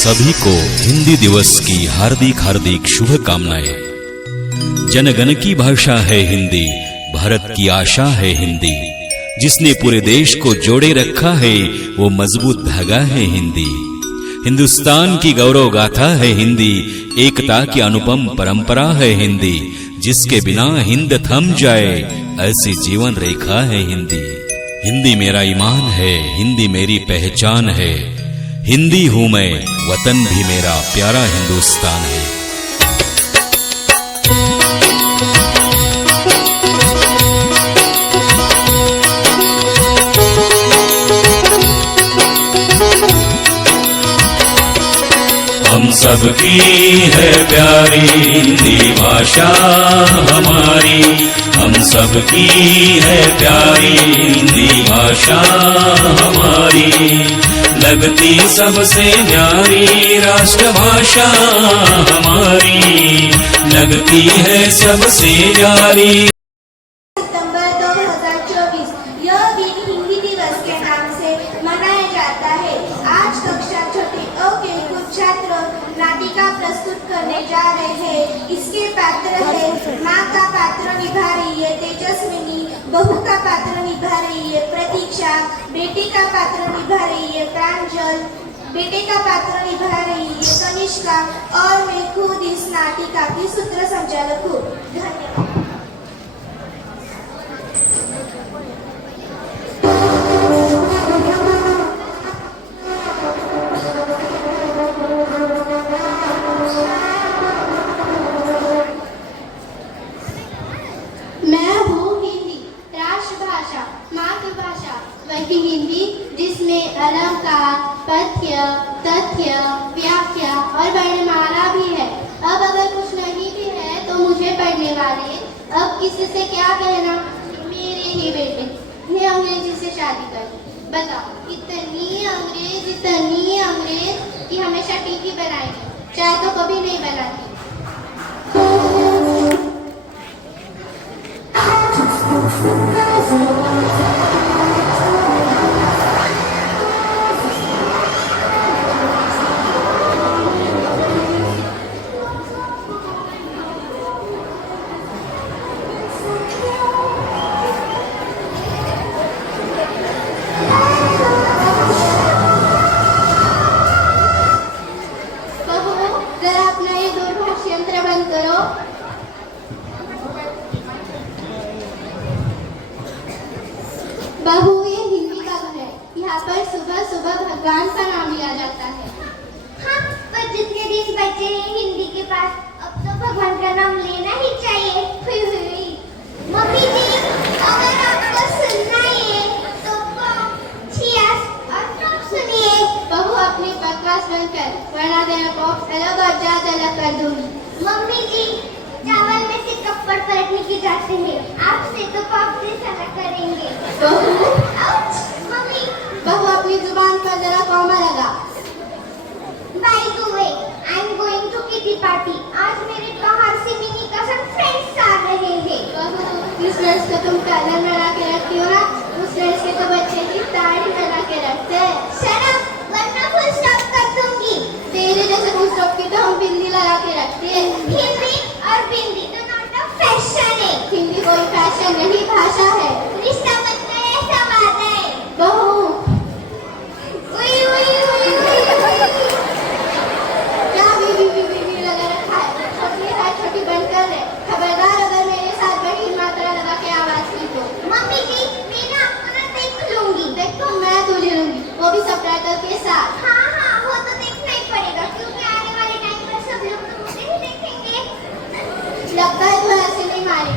सभी को हिंदी दिवस की हार्दिक हार्दिक शुभकामनाएं। जनगण की भाषा है हिंदी, भारत की आशा है हिंदी। जिसने पूरे देश को जोड़े रखा है वो मजबूत धागा है हिंदी। हिंदुस्तान की गौरव गाथा है हिंदी, एकता की अनुपम परंपरा है हिंदी। जिसके बिना हिंद थम जाए ऐसी जीवन रेखा है हिंदी। हिंदी मेरा ईमान है, हिंदी मेरी पहचान है। हिंदी हूं मैं, वतन भी मेरा प्यारा हिंदुस्तान है। हम सबकी है प्यारी हिंदी भाषा हमारी, हम सबकी है प्यारी हिंदी भाषा हमारी। लगती सबसे न्यारी राष्ट्रभाषा हमारी, लगती है सबसे प्यारी। सितंबर 2024 यह दिन हिंदी दिवस के नाम से मनाया जाता है। आज कक्षा छोटी अ के कुछ छात्र नाटिका प्रस्तुत करने जा रहे हैं। इसके पात्र है माँ का पात्र निभा रही है तेजस्विनी, बहू का पात्र निभा रही है प्रतीक्षा, बेटी का पात्र निभा रही है प्रांजल, बेटे का पात्र निभा रही है कनिष्का और मैं खुद इस नाटिका की सूत्र संचालक हूँ। धन्यवाद। मैं हूँ हिंदी, राष्ट्रभाषा, मातृभाषा, वही हिंदी जिसमें अलंकार, पद्य, तथ्य, व्याख्या और वर्णमाला भी है। अब अगर कुछ नहीं भी है तो मुझे पढ़ने वाले अब किसी से क्या कहना। मेरे ही बेटे ने अंग्रेजी से शादी कर दी। बताओ इतनी अंग्रेज कि हमेशा टीवी बनाएगी, चाय तो कभी नहीं बनाती। बहू ये हिंदी का घर है, यहाँ पर सुबह सुबह भगवान का नाम लिया जाता है। हाँ, पर जितने दिन बचे हैं हिंदी के पास अब तो भगवान का नाम लेना ही चाहिए। मम्मी जी अगर आपको सुनना है तो छियास और टॉप सुनिए। बहू अपनी बकवास बंद कर वरना तेरा बॉक्स अलग और जात अलग कर दूंगी। मम्मी जी चावल में से कपड़ पलटने की जाते हैं, आपसे तो पॉप से सना करेंगे। बहू मम्मी बहू अपनी जुबान पर जरा कॉमा लगा। By the way I am going to kitty party. आज मेरे बाहर से मिनी कजन फ्रेंड्स आ रहे हैं। बहू इस फ्रेंड्स को तुम कलर लगा के रखती हो ना, उस फ्रेंड्स के तो बच्चे की दाढ़ी लगा के रखते हैं। शट अप वरना फुल स्टॉप कर दूंगी। तेरे जैसे फुल स्टॉप की तो हम बिंदी लगा के रखते हैं। हिंदी और बिंदी तो नॉट अ फैशन है। हिंदी कोई फैशन नहीं, भाषा है। रिश्ता बनता है ऐसा बात है। बहू उई उई उई क्या बीबी लगा रखा है? छोटी बनकर रहे। खबरदार अगर मेरे साथ बड़ी मात्रा लगा के आवाज की तो। मम्मी जी मैं ना आपको ना देख लूंगी। देखो मैं तुझे लूंगी, वो भी सबटाइटल के साथ। हाँ हाँ वो तो देखना ही पड़ेगा क्योंकि आने वाले टाइम पर सब लोग तो मुझे ही देखेंगे। लगता है तो ऐसे नहीं मारे,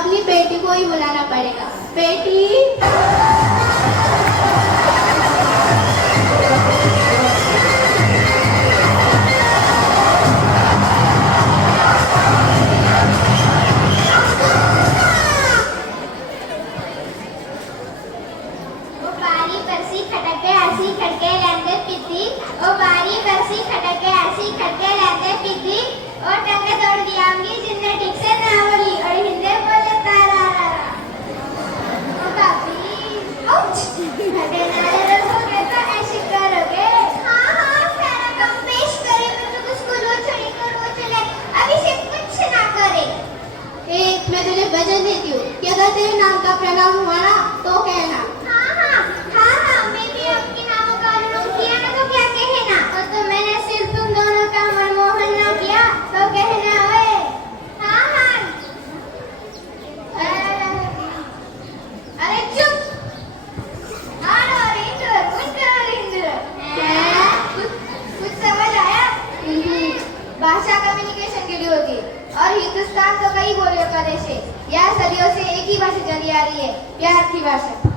अपनी बेटी को ही बुलाना पड़ेगा। बेटी अगर तेरे नाम का प्रणाम हुआ ना तो कहना। हाँ, मैं भी आपके नामों का अनुरोध किया ना तो क्या कहना? और तो मैंने सिर्फ तुम दोनों का मनमोहन ना किया तो कहना ओए। हाँ। अरे चुप। कुछ समझ आया? भाषा कम्युनिकेशन के लिए होती है और हिंदुस्तान तो कई बोलियों का देश है। यह सदियों से एक ही भाषा चली आ रही है, प्यार की भाषा।